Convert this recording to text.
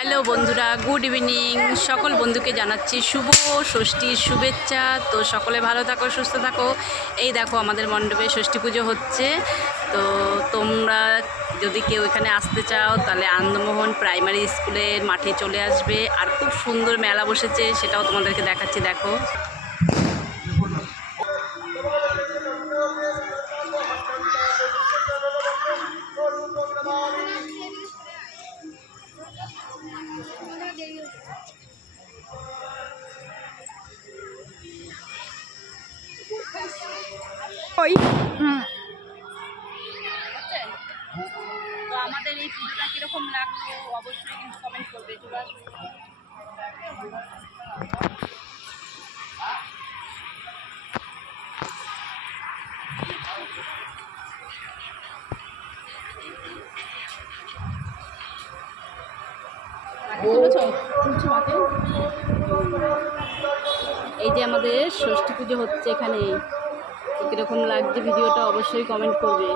Hello বন্ধুরা, good evening. সকল বন্ধুকে জানাচ্ছি শুভ ষষ্ঠীর শুভেচ্ছা। তো সকলে ভালো থাকো, সুস্থ থাকো। এই দেখো আমাদের মণ্ডপে ষষ্ঠী পুজো হচ্ছে। তো তোমরা যদি কেউ এখানে আসতে চাও তাহলে আনন্দমোহন প্রাইমারি স্কুলের মাঠে চলে আসবে। আর খুব সুন্দর মেলা বসেছে, সেটাও তোমাদেরকে দেখাচ্ছি, দেখো। তো আমাদের এই পুজোটা কীরকম লাগলো অবশ্যই কিন্তু কমেন্ট করবে। এই যে আমাদের ষষ্ঠী পুজো হচ্ছে এখানে, কীরকম লাগছে ভিডিওটা অবশ্যই কমেন্ট করবে।